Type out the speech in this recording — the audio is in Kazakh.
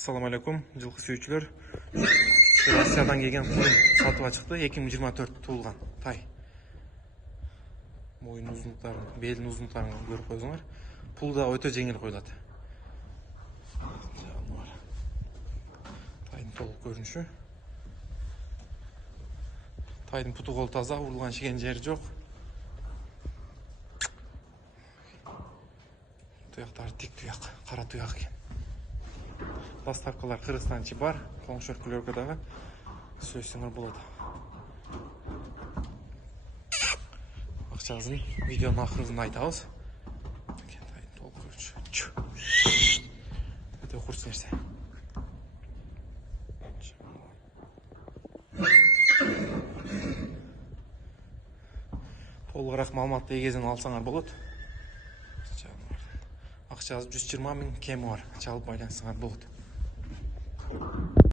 Assalamu alaikum, жылқы сүйүүчүлөр. Россиядан келген құлын сатыға шықты. 2024 туылған тай. Мойын ұзындықтарын, белін ұзындықтарын көріп қойыңыздар. Пұл да өте жеңіл қойылады. Тайдың толық көрініші. Тайдың пұты қолы таза, ұрылған шеген жері жоқ. Тұяқтары тек тұяқ, қара тұяқ екен. Поставкалар Қырғызстан Чебар, Қоңшыр Күлеркадағы сөзсеңер болады. Ақшасын видеоның ақырында айтамыз. Толық көрініші. Өте құрс нәрсе. Толығырақ маалыматты егезен алсаңар болады. Ақшасы 120 000 кемі бар. Жалып байлансыңар болады.